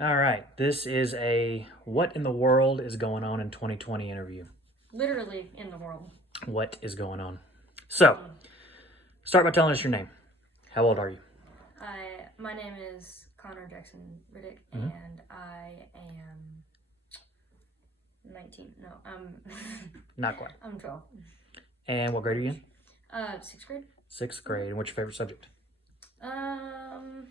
All right. This is a what in the world is going on in 2020 interview. Literally in the world. What is going on? So, start by telling us your name. How old are you? My name is Connor Jackson Riddick, Mhm. and I am 19. No, I'm Not quite. I'm 12. And what grade are you in? Sixth grade. Sixth grade. And what's your favorite subject? Um,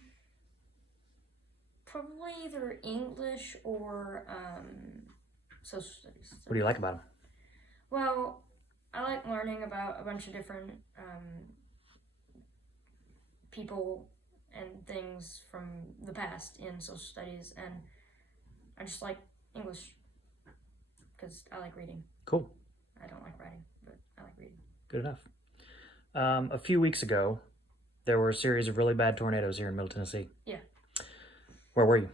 Probably either English or social studies. What do you like about them? Well, I like learning about a bunch of different people and things from the past in social studies, and I just like English because I like reading. Cool. I don't like writing, but I like reading. Good enough. A few weeks ago, there were a series of really bad tornadoes here in Middle Tennessee. Yeah. Where were you?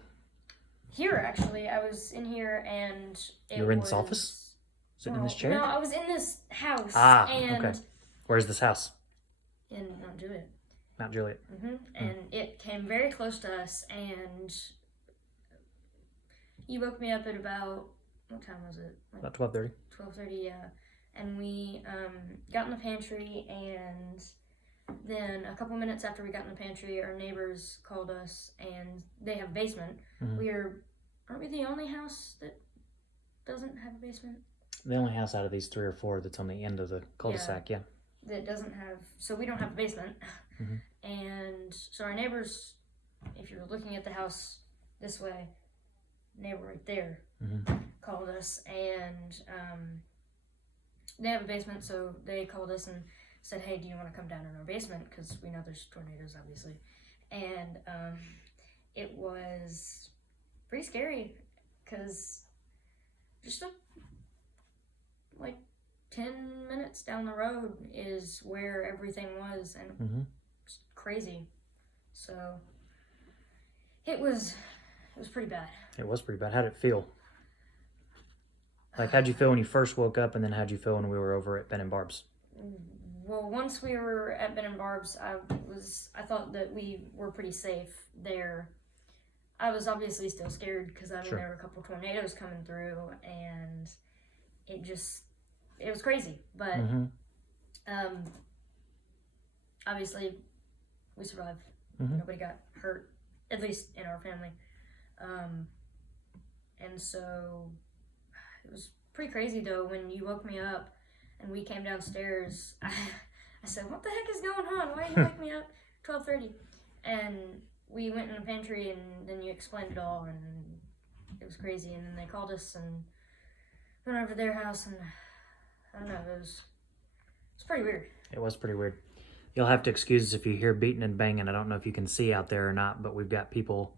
Here, actually, I was in here, and You were in this office? Sitting in this chair? No, I was in this house. Okay. Where's this house? In Mount Juliet. Mount Juliet. And it came very close to us, and you woke me up at about, what time was it? Like about 12:30. 12:30, yeah. And we got in the pantry, and then a couple minutes after we got in the pantry, our neighbors called us, and they have a basement. Aren't we the only house that doesn't have a basement? The only house out of these 3 or 4 that's on the end of the cul-de-sac, yeah. That doesn't have, so we don't have a basement. And so our neighbors, if you're looking at the house this way, neighbor right there called us, and they have a basement, so they called us and said, hey, do you want to come down in our basement, because we know there's tornadoes, obviously. And it was pretty scary, because just like 10 minutes down the road is where everything was, and it's crazy. So it was pretty bad. It was pretty bad. How'd it feel? Like, how'd you feel when you first woke up, and then how'd you feel when we were over at Ben and Barb's? Well, once we were at Ben and Barb's, I thought that we were pretty safe there. I was obviously still scared because there were a couple tornadoes coming through, and it was crazy. But obviously we survived. Nobody got hurt, at least in our family. And so it was pretty crazy, though, when you woke me up and we came downstairs. I said, what the heck is going on? Why did you wake me up 12:30? And we went in the pantry, and then you explained it all, and it was crazy. And then they called us and went over to their house, and I don't know, it was pretty weird. It was pretty weird. You'll have to excuse us if you hear beating and banging. I don't know if you can see out there or not, but we've got people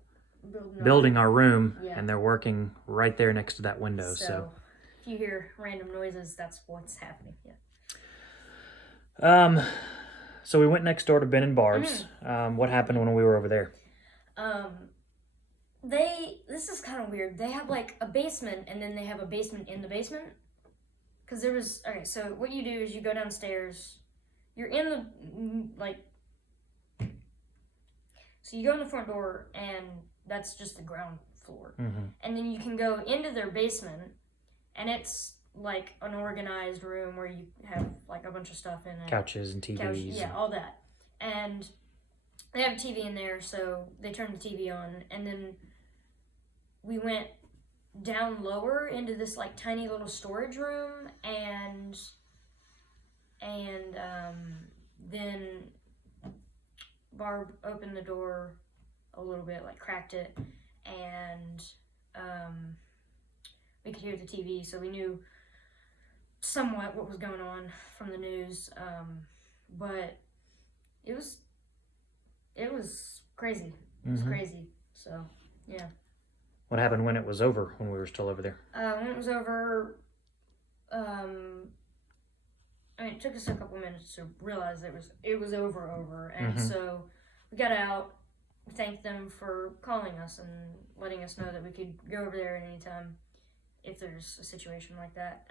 building our room, and they're working right there next to that window. So if you hear random noises, that's what's happening. So we went next door to Ben and Barb's. What happened when we were over there? This is kind of weird. They have like a basement, and then they have a basement in the basement. Because so what you do is you go downstairs. You're in the, so you go in the front door, and that's just the ground floor. And then you can go into their basement, and it's like an organized room where you have like a bunch of stuff in it. Couches and TVs. All that. And they have a TV in there, so they turned the TV on, and then we went down lower into this like tiny little storage room, and then Barb opened the door a little bit, like cracked it, and we could hear the TV, so we knew somewhat what was going on from the news. But it was crazy. It was crazy. So yeah. What happened when it was over, when we were still over there? When it was over, it took us a couple minutes to realize it was over, and so we got out. We thanked them for calling us and letting us know that we could go over there at any time if there's a situation like that.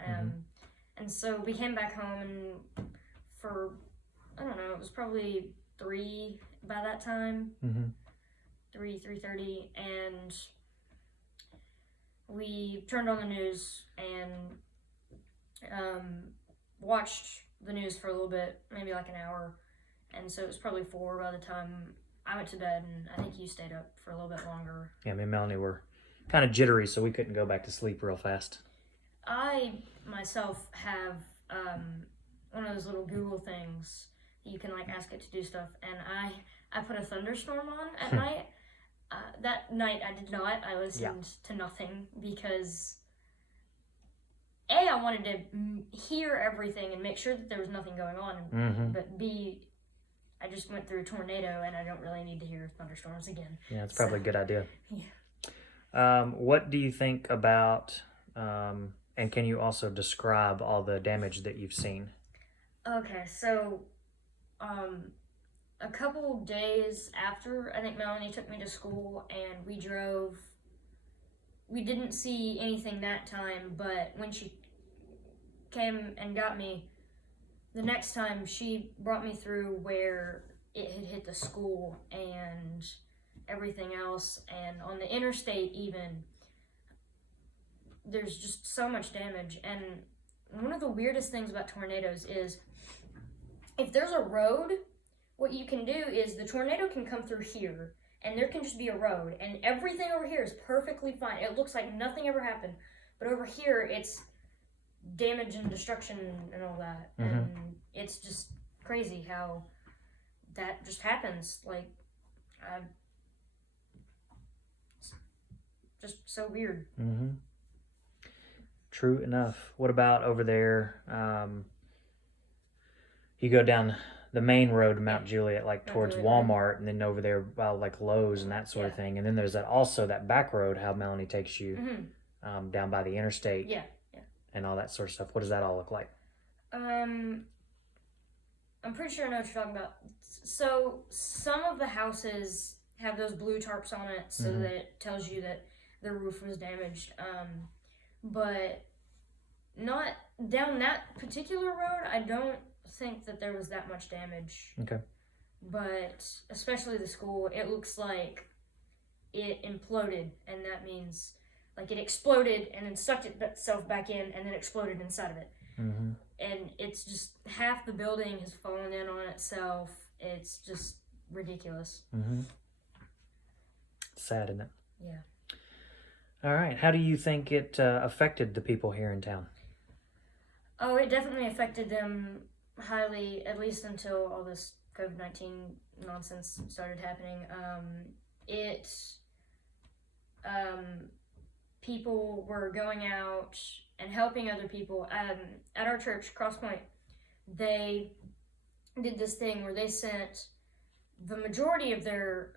And so we came back home, and for, I don't know, it was probably 3 by that time, 3:30, and we turned on the news and watched the news for a little bit, maybe like an hour. And so it was probably 4 by the time I went to bed, and I think you stayed up for a little bit longer. Yeah, me and Melanie were kind of jittery, so we couldn't go back to sleep real fast. I myself have one of those little Google things you can like ask it to do stuff, and I put a thunderstorm on at night. That night I did not. I listened to nothing because A, I wanted to hear everything and make sure that there was nothing going on, but B, I just went through a tornado and I don't really need to hear thunderstorms again. Yeah, it's probably a good idea. Yeah. What do you think about, and can you also describe all the damage that you've seen? Okay, so a couple days after, I think Melanie took me to school and we drove. We didn't see anything that time, but when she came and got me, the next time she brought me through where it had hit the school and everything else, and on the interstate even, there's just so much damage. And one of the weirdest things about tornadoes is if there's a road, what you can do is the tornado can come through here and there can just be a road and everything over here is perfectly fine. It looks like nothing ever happened, but over here it's damage and destruction and all that. And it's just crazy how that just happens. Like, just so weird. True enough. What about over there? You go down the main road to Mount Juliet, like towards Walmart, and then over there by like Lowe's and that sort of thing. And then there's that back road, how Melanie takes you down by the interstate. Yeah. And all that sort of stuff. What does that all look like? I'm pretty sure I know what you're talking about. So some of the houses have those blue tarps on it so that it tells you that the roof was damaged. But not down that particular road, I don't think that there was that much damage. Okay. But especially the school, it looks like it imploded, and that means like it exploded and then sucked itself back in and then exploded inside of it. And it's just half the building has fallen in on itself. It's just ridiculous. Sad, isn't it? Yeah. All right. How do you think it affected the people here in town? Oh, it definitely affected them highly, at least until all this COVID-19 nonsense started happening. People were going out and helping other people. At our church, Crosspoint, they did this thing where they sent the majority of their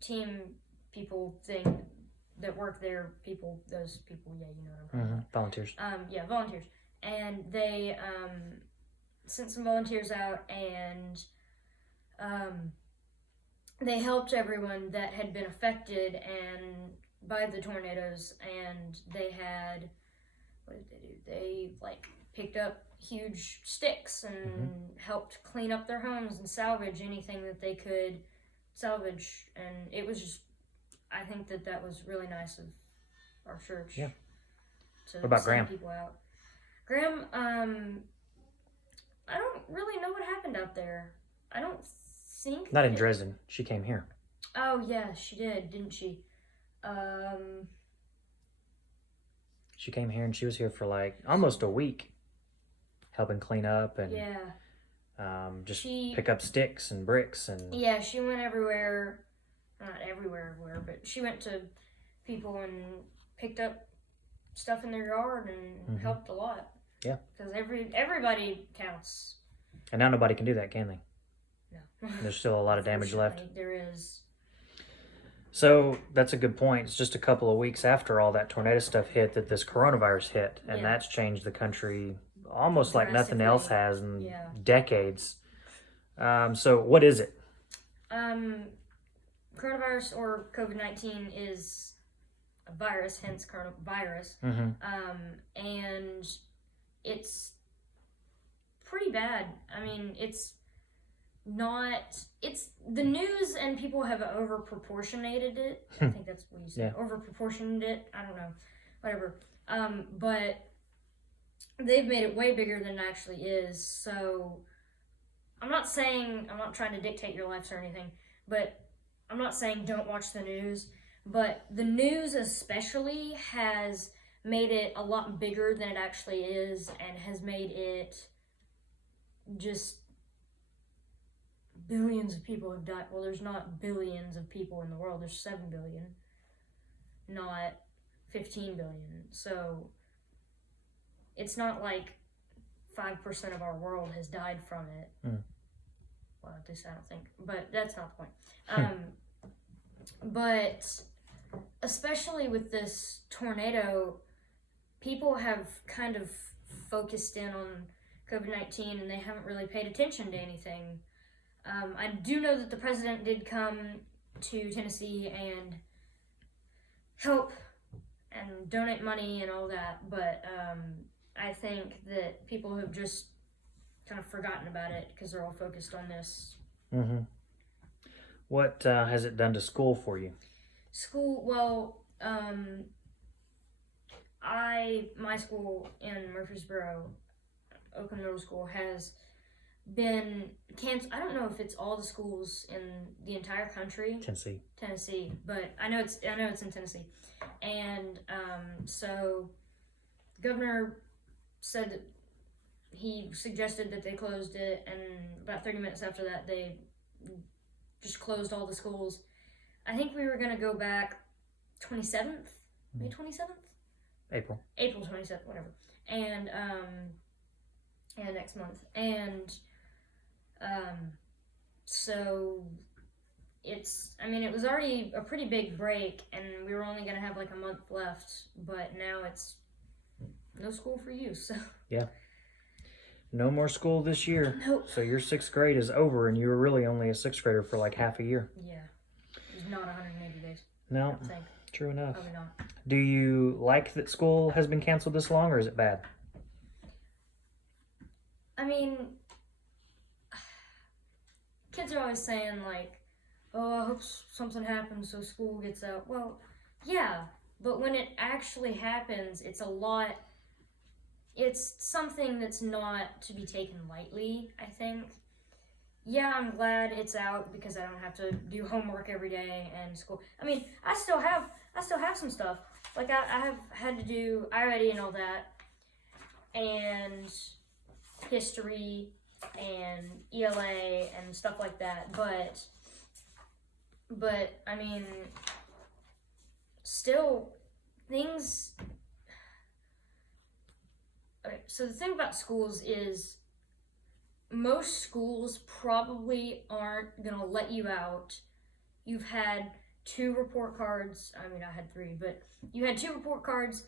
team people thing that work there, those people, yeah, you know what I'm talking about. Volunteers. Volunteers. And they sent some volunteers out, and they helped everyone that had been affected and by the tornadoes. And they had, what did they do? They like picked up huge sticks and helped clean up their homes and salvage anything that they could salvage. And it was just, I think that was really nice of our church. Yeah. To what about send Graham? people out. Graham, I don't really know what happened out there. I don't think. Not in Dresden. She came here. Oh yeah, she did, didn't she? She came here and she was here for like almost a week, helping clean up and pick up sticks and bricks and. Yeah, she went everywhere. Not everywhere, but she went to people and picked up stuff in their yard and helped a lot. Yeah. Because everybody counts. And now nobody can do that, can they? No. There's still a lot of damage left. There is. So that's a good point. It's just a couple of weeks after all that tornado stuff hit that this coronavirus hit, and that's changed the country almost like nothing else has in decades. So what is it? Coronavirus or COVID-19 is a virus, hence coronavirus. And it's pretty bad. I mean, it's the news and people have overproportionated it. I think that's what you said. Overproportioned it. I don't know. whatever. But they've made it way bigger than it actually is. So I'm not trying to dictate your lives or anything, but I'm not saying don't watch the news. But the news especially has made it a lot bigger than it actually is, and has made it just billions of people have died. Well, there's not billions of people in the world. There's 7 billion, not 15 billion. So it's not like 5% of our world has died from it. Well, at least I don't think. But that's not the point. But especially with this tornado, people have kind of focused in on COVID-19 and they haven't really paid attention to anything. I do know that the president did come to Tennessee and help and donate money and all that, but I think that people have just kind of forgotten about it because they're all focused on this. Mm-hmm. What has it done to school for you? School, well, my school in Murfreesboro, Oakland Middle School, has been canceled. I don't know if it's all the schools in the entire country. Tennessee, but I know it's in Tennessee, and so the governor said that he suggested that they closed it, and about 30 minutes after that, they just closed all the schools. I think we were going to go back 27th, May 27th? April 27th, whatever. And next month. And so it was already a pretty big break, and we were only going to have like a month left, but now it's no school for you, so. Yeah. No more school this year. Nope. So your 6th grade is over, and you were really only a 6th grader for like half a year. Yeah. It's not 180 days. No. True enough. Probably not. Do you like that school has been canceled this long, or is it bad? I mean, kids are always saying like, oh, I hope something happens so school gets out. Well, yeah, but when it actually happens, it's something that's not to be taken lightly, I think. Yeah, I'm glad it's out because I don't have to do homework every day and school. I mean, I still have some stuff. Like I have had to do iReady and all that, and history and ELA and stuff like that. But I mean, still things. Okay, so the thing about schools is most schools probably aren't going to let you out. You've had 2 report cards. I mean, I had 3, but you had 2 report cards.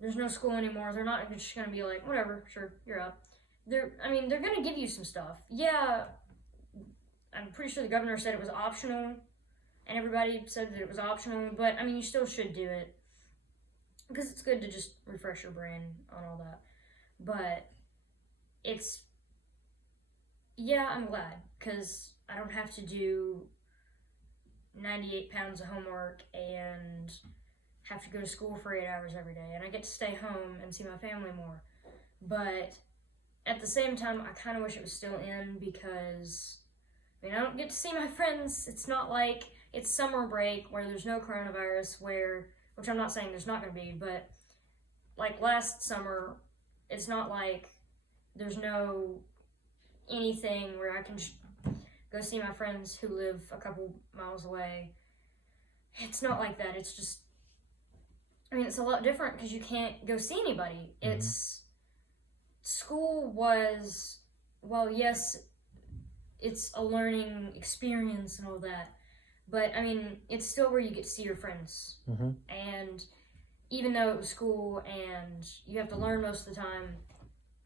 There's no school anymore. They're not just going to be like, whatever, sure, you're out. They're going to give you some stuff. Yeah, I'm pretty sure the governor said it was optional, and everybody said that it was optional, but, I mean, you still should do it because it's good to just refresh your brain on all that. But I'm glad because I don't have to do 98 pounds of homework and have to go to school for 8 hours every day, and I get to stay home and see my family more. But at the same time, I kind of wish it was still in because, I mean, I don't get to see my friends. It's not like it's summer break where there's no coronavirus, which I'm not saying there's not going to be, but like last summer, it's not like there's no anything where I can just go see my friends who live a couple miles away. It's not like that. It's just, I mean, it's a lot different because you can't go see anybody. Mm-hmm. School was, well, yes, it's a learning experience and all that, but I mean, it's still where you get to see your friends. Mm-hmm. And even though it was school and you have to learn most of the time,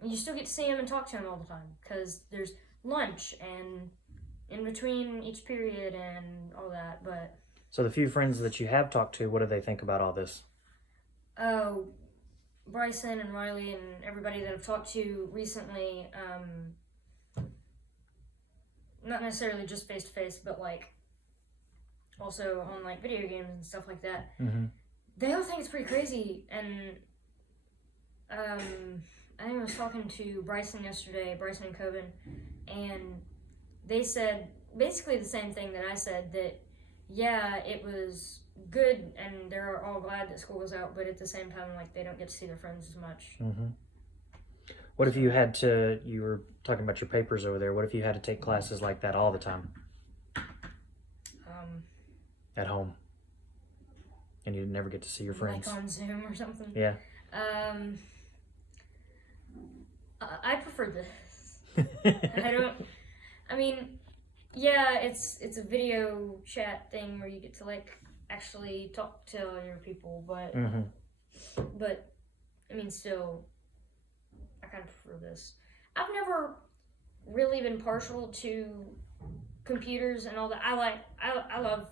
you still get to see them and talk to them all the time because there's lunch and in between each period and all that. But so the few friends that you have talked to, what do they think about all this? Oh, Bryson and Riley and everybody that I've talked to recently, not necessarily just face to face, but like also on like video games and stuff like that. Mm-hmm. they all think it's pretty crazy, and I think I was talking to Bryson and Coben, and they said basically the same thing that I said, that yeah, it was good and they're all glad that school was out, but at the same time, like, they don't get to see their friends as much. Mm-hmm. What if you had to, you were talking about your papers over there, what if you had to take classes like that all the time? At home? And you never get to see your friends? Like on Zoom or something? Yeah. I prefer this. I mean, yeah, it's a video chat thing where you get to, like, actually talk to your people, but, but, I mean, still, I kind of prefer this. I've never really been partial to computers and all that. I love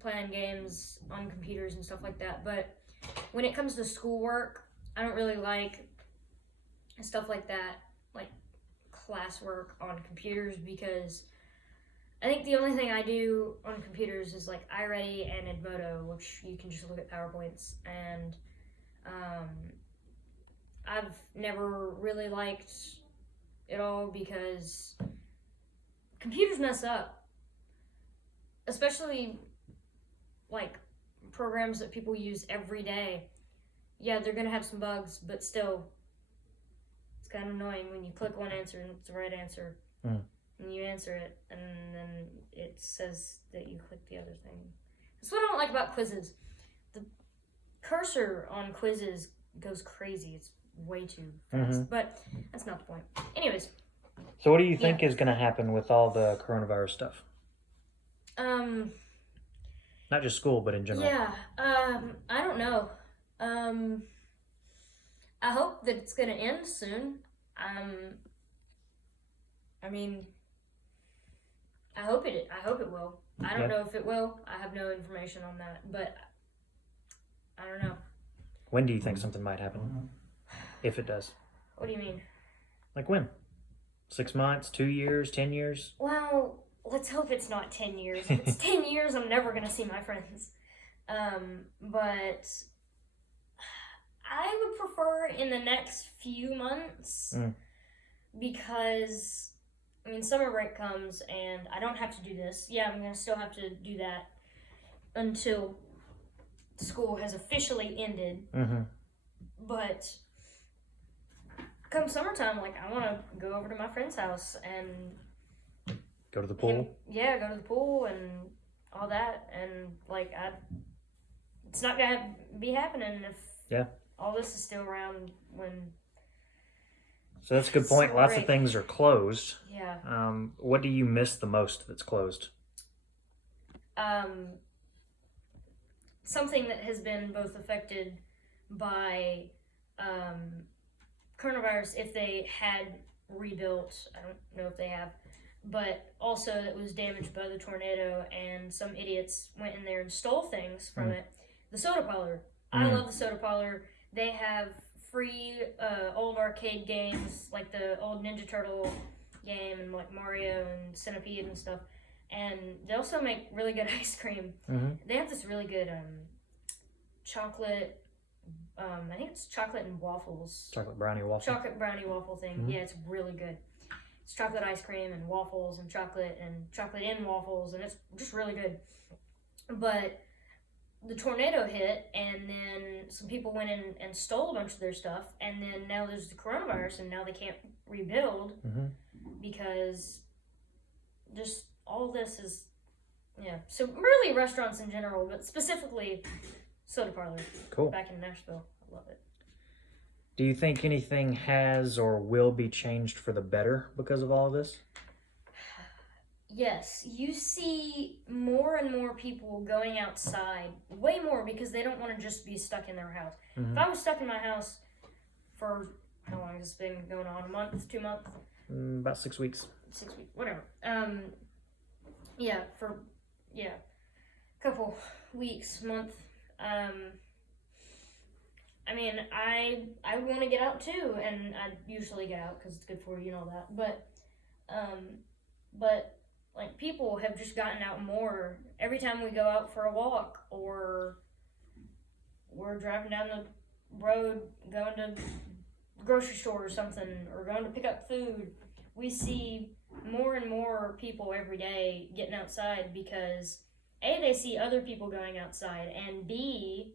playing games on computers and stuff like that, but when it comes to schoolwork, I don't really like stuff like that, like classwork on computers, because I think the only thing I do on computers is like iReady and Edmodo, which you can just look at PowerPoints, and I've never really liked it all because computers mess up, especially like programs that people use every day. Yeah, they're gonna have some bugs, but still, it's kind of annoying when you click one answer and it's the right answer, and you answer it, and then it says that you clicked the other thing. That's what I don't like about quizzes. The cursor on quizzes goes crazy. It's way too fast, but that's not the point. Anyways. So what do you think is going to happen with all the coronavirus stuff? Not just school, but in general. Yeah, I don't know. I hope that it's gonna end soon. I mean, I hope it will. I don't know if it will. I have no information on that, but I don't know. When do you think something might happen? If it does. What do you mean? Like when? 6 months, 2 years, 10 years? Well, let's hope it's not 10 years. If it's 10 years, I'm never going to see my friends. But I would prefer in the next few months because, I mean, summer break comes and I don't have to do this. Yeah, I'm going to still have to do that until school has officially ended. But come summertime, like, I want to go over to my friend's house and go to the pool. Go to the pool and all that, and like, it's not gonna be happening if all this is still around when. So that's a good point. Lots of things are closed. Yeah. What do you miss the most that's closed? Something that has been both affected by coronavirus, if they had rebuilt, I don't know if they have, but also it was damaged by the tornado and some idiots went in there and stole things from it. The soda parlor. I love the soda parlor. They have free old arcade games, like the old Ninja Turtle game and like Mario and Centipede and stuff. And they also make really good ice cream. They have this really good chocolate, I think it's chocolate and waffles. Chocolate brownie waffle. Chocolate brownie waffle thing. Yeah, it's really good. It's chocolate ice cream and waffles and chocolate in waffles, and it's just really good. But the tornado hit, and then some people went in and stole a bunch of their stuff, and then now there's the coronavirus, and now they can't rebuild because just all this is, so really restaurants in general, but specifically soda parlor. Cool. Back in Nashville. I love it. Do you think anything has or will be changed for the better because of all of this? Yes, you see more and more people going outside, way more, because they don't want to just be stuck in their house. If I was stuck in my house for, how long has this been going on, a month, 2 months? About 6 weeks. 6 weeks, whatever. Couple weeks, month. I mean, I want to get out too, and I usually get out because it's good for you and all that, but like, people have just gotten out more every time we go out for a walk, or we're we're driving down the road, going to the grocery store or something, or going to pick up food, we see more and more people every day getting outside because A, they see other people going outside, and B,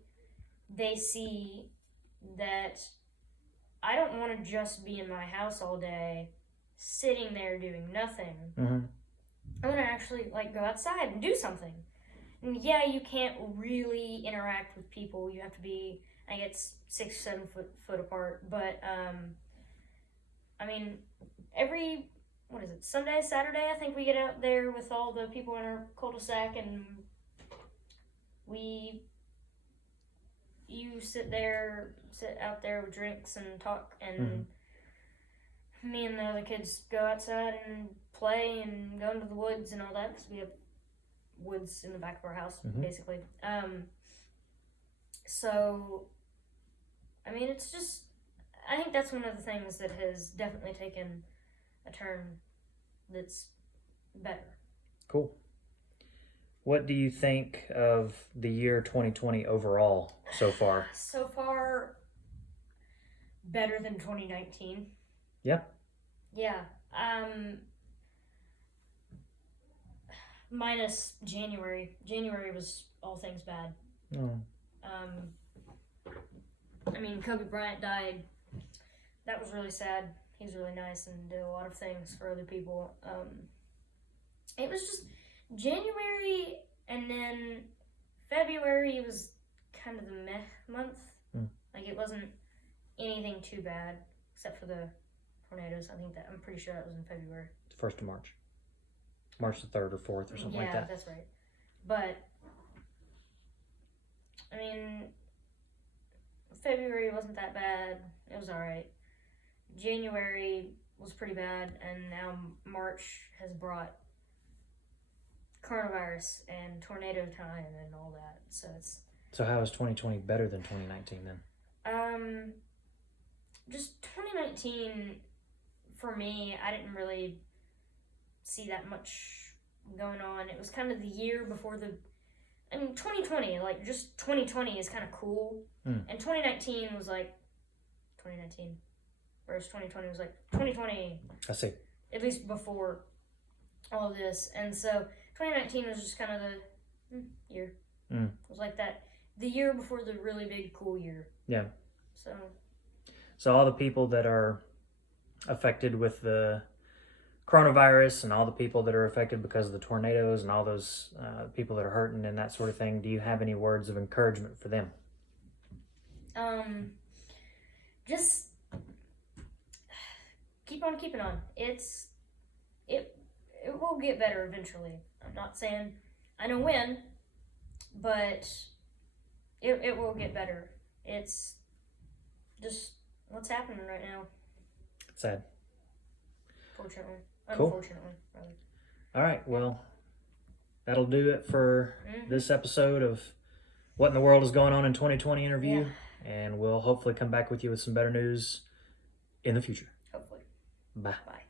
they see that I don't want to just be in my house all day sitting there doing nothing. Mm-hmm. I want to actually go outside and do something. And yeah, you can't really interact with people. You have to be, I guess, 6 or 7 foot apart. But I mean, every Sunday, Saturday, I think we get out there with all the people in our cul-de-sac, and you sit out there with drinks and talk, and me and the other kids go outside and play and go into the woods and all that, because we have woods in the back of our house, basically. So, I mean, it's just, I think that's one of the things that has definitely taken a turn that's better. Cool. What do you think of the year 2020 overall so far? So far, better than 2019. Yeah. Yeah. Minus January. January was all things bad. Oh. I mean, Kobe Bryant died. That was really sad. He was really nice and did a lot of things for other people. It was just January, and then February was kind of the meh month. It wasn't anything too bad, except for the tornadoes. I'm pretty sure that was in February. 1st of March. March the 3rd or 4th or something like that. Yeah, that's right. But, I mean, February wasn't that bad. It was alright. January was pretty bad, and now March has brought coronavirus and tornado time and all that. So how is 2020 better than 2019 then? Just 2019, for me, I didn't really see that much going on. It was kind of the year before 2020, just 2020 is kind of cool. And 2019 was 2019. Whereas 2020 was 2020. I see. At least before all of this. And so 2019 was just kind of the year. It was the year before the really big cool year. Yeah. So all the people that are affected with the coronavirus, and all the people that are affected because of the tornadoes, and all those people that are hurting and that sort of thing, do you have any words of encouragement for them? Just keep on keeping on. It will get better eventually. I'm not saying I know when, but it will get better. It's just what's happening right now. Sad. Fortunately. Cool. Unfortunately, rather. All right, well, that'll do it for this episode of What in the World is Going On in 2020 interview. Yeah. And we'll hopefully come back with you with some better news in the future. Hopefully. Bye. Bye.